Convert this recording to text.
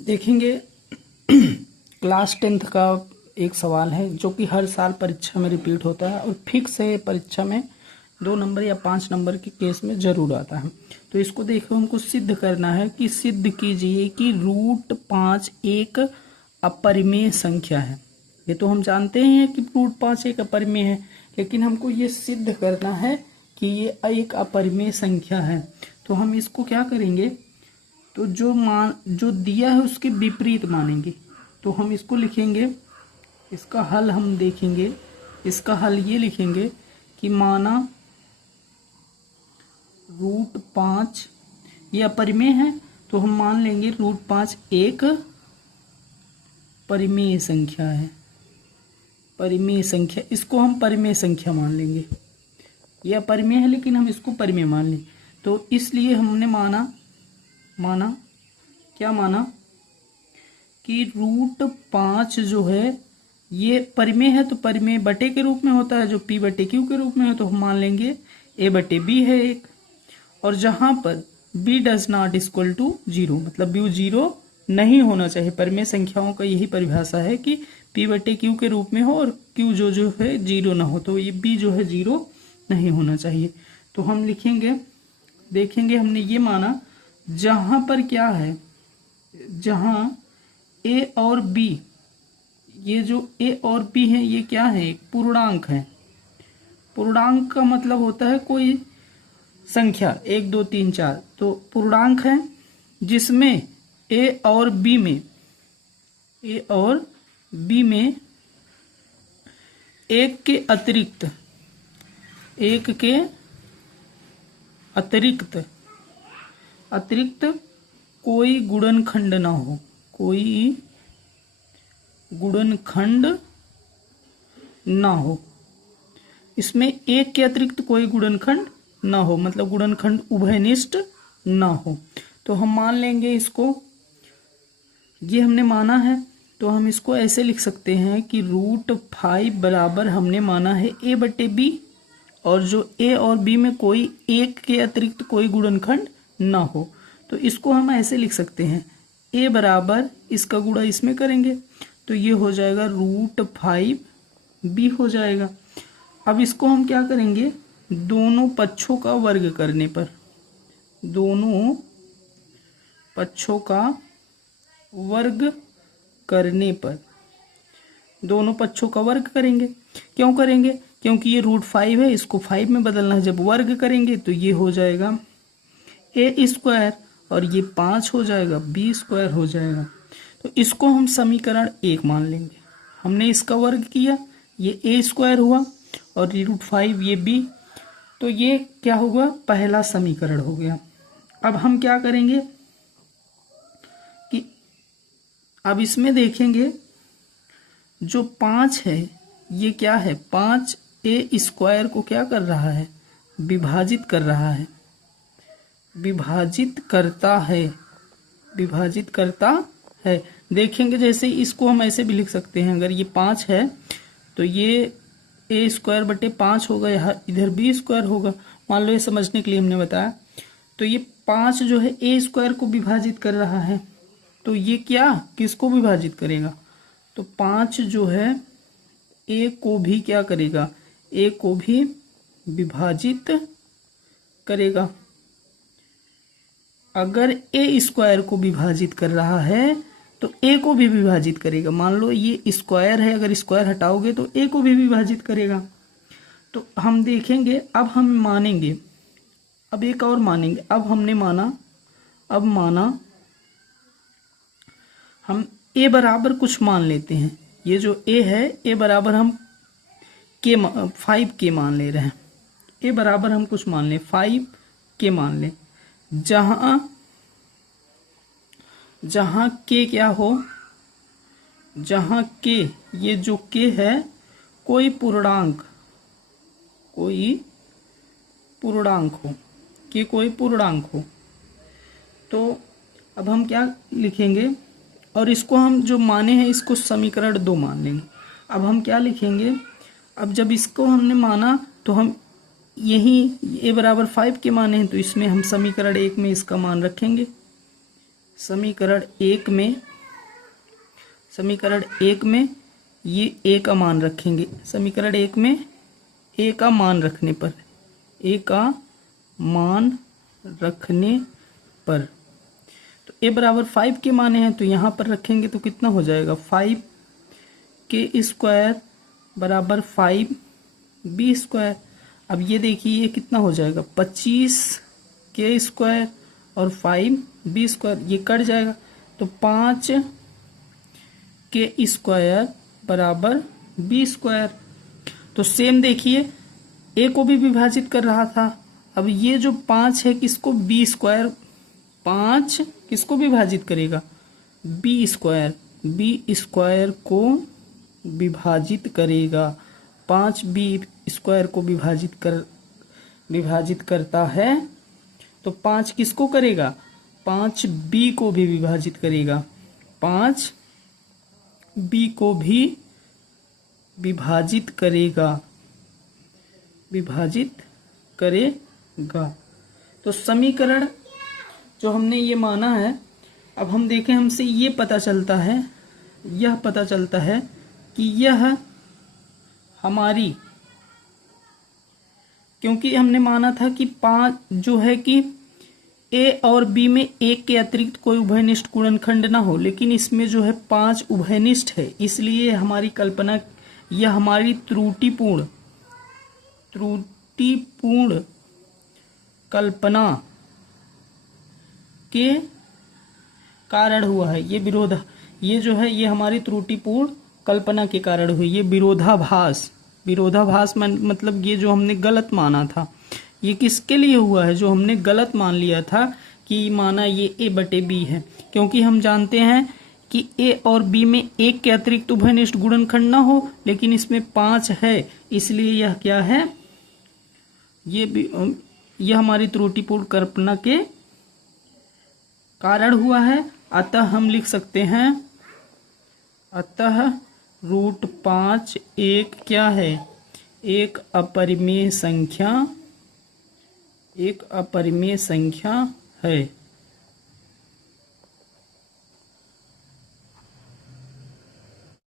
देखेंगे class 10th का एक सवाल है जो कि हर साल परीक्षा में रिपीट होता है और फिक्स है परीक्षा में 2 नंबर या 5 नंबर के केस में जरूर आता है। तो इसको देखो, हमको सिद्ध करना है कि सिद्ध कीजिए कि √5 एक अपरिमेय संख्या है। ये तो हम जानते ही हैं कि √5 एक अपरिमेय है, लेकिन हमको ये सिद्ध करना है कि ये एक अपरिमेय संख्या है। तो हम इसको क्या करेंगे, तो जो दिया है उसके विपरीत मानेंगे। तो हम इसको लिखेंगे, इसका हल हम देखेंगे। इसका हल ये लिखेंगे कि माना √5 ये अपरिमेय है, तो हम मान लेंगे √5 एक परिमेय संख्या है। परिमेय संख्या, इसको हम परिमेय संख्या मान लेंगे। यह अपरिमेय है लेकिन हम इसको परिमेय मान लें। तो इसलिए हमने माना क्या माना कि √5 जो है ये परिमेय है, तो परिमेय बटे के रूप में होता है, जो P/Q के रूप में है, तो हम मान लेंगे A/B है एक। और जहां पर B does not equal to 0, मतलब B 0 नहीं होना चाहिए। परिमेय संख्याओं का यही परिभाषा है कि P/Q के रूप में हो और Q जो है 0 ना हो, तो ये B जो है 0 नहीं होना चाहिए। तो हम लिखेंगे, देखेंगे हमने ये माना जहां पर क्या है, जहां A और B, ये जो A और B है ये क्या है, एक पूर्णांक है। पूर्णांक का मतलब होता है कोई संख्या 1 2 3 4, तो पूर्णांक है जिसमें A और B में एक के अतिरिक्त कोई गुणनखंड ना हो, कोई गुणनखंड ना हो। इसमें एक के अतिरिक्त कोई गुणनखंड ना हो, मतलब गुणनखंड उभयनिष्ठ ना हो। तो हम मान लेंगे इसको, ये हमने माना है, तो हम इसको ऐसे लिख सकते हैं कि √5 बराबर हमने माना है A/B, और जो A और B में कोई एक के अतिरिक्त कोई गुणनखंड ना हो। तो इसको हम ऐसे लिख सकते हैं, A बराबर इसका गुणा इसमें करेंगे तो ये हो जाएगा √5B हो जाएगा। अब इसको हम क्या करेंगे, दोनों पक्षों का वर्ग करने पर, दोनों पक्षों का वर्ग करने पर, दोनों पक्षों का वर्ग करेंगे। क्यों करेंगे, क्योंकि ये √5 है, इसको 5 में बदलना है। जब वर्ग करेंगे तो ये हो जाएगा A² और ये 5 हो जाएगा, B² हो जाएगा। तो इसको हम समीकरण 1 मान लेंगे। हमने इसका वर्ग किया, ये A² हुआ और √5 ये B, तो ये क्या होगा, पहला समीकरण हो गया। अब हम क्या करेंगे कि अब इसमें देखेंगे जो 5 है ये क्या है, 5 A² को क्या कर रहा है, विभाजित कर रहा है, विभाजित करता है। देखेंगे जैसे इसको हम ऐसे भी लिख सकते हैं, अगर ये 5 है तो ये A²/5 होगा, यहाँ इधर B² होगा। मान लो ये समझने के लिए हमने बताया। तो ये 5 जो है A² को विभाजित कर रहा है, तो ये क्या किसको विभाजित करेगा, तो 5 जो है A को भी क्या करेगा, A को भी विभाजित करेगा। अगर A² को विभाजित कर रहा है तो A को भी विभाजित करेगा। मान लो ये स्क्वायर है, अगर स्क्वायर हटाओगे तो A को भी विभाजित करेगा। तो हम देखेंगे, अब हम मानेंगे, अब एक और मानेंगे। अब हमने माना, अब माना हम A बराबर कुछ मान लेते हैं। ये जो A है, A बराबर हम 5K मान ले रहे हैं। A बराबर हम कुछ मान लें, 5K मान लें, जहां K क्या हो, जहां K, ये जो K है कोई पूर्णांक हो, K कोई पूर्णांक हो। तो अब हम क्या लिखेंगे, और इसको हम जो माने हैं इसको समीकरण 2 मान लेंगे। अब हम क्या लिखेंगे, अब जब इसको हमने माना तो हम यही A बराबर 5 के माने हैं, तो इसमें हम समीकरण 1 में इसका मान रखेंगे। समीकरण 1 में समीकरण 1 में ये a का मान रखेंगे, समीकरण 1 में a का मान रखने पर, a का मान रखने पर तो a बराबर 5 के माने हैं, तो यहाँ पर रखेंगे तो कितना हो जाएगा 5k² बराबर 5b²। अब ये देखिए ये कितना हो जाएगा 25k² और 5b², ये कट जाएगा तो 5k² बराबर b²। तो सेम देखिए a को भी विभाजित कर रहा था, अब ये जो 5 है किसको b², 5 किसको विभाजित करेगा b² को विभाजित करेगा, 5b² को विभाजित करता है तो 5 किसको करेगा 5b को भी विभाजित करेगा, 5b को भी विभाजित करेगा। तो समीकरण जो हमने ये माना है, अब हम देखें हमसे ये पता चलता है कि यह हमारी, क्योंकि हमने माना था कि 5 जो है कि a और b में 1 के अतिरिक्त कोई उभयनिष्ठ गुणनखंड ना हो, लेकिन इसमें जो है 5 उभयनिष्ठ है, इसलिए हमारी कल्पना, यह हमारी त्रुटिपूर्ण कल्पना के कारण हुआ है। ये जो है ये हमारी त्रुटिपूर्ण कल्पना के कारण हुई। ये विरोधाभास मतलब ये जो हमने गलत माना था, ये किसके लिए हुआ है, जो हमने गलत मान लिया था कि माना ये a/b है, क्योंकि हम जानते हैं कि a और b में 1 के अतिरिक्त उभयनिष्ठ गुणनखंड ना हो, लेकिन इसमें 5 है, इसलिए यह क्या है, यह हमारी त्रुटिपूर्ण कल्पना के कारण हुआ है। अतः हम लिख सकते हैं, अतः √5 एक क्या है, एक अपरिमेय संख्या है।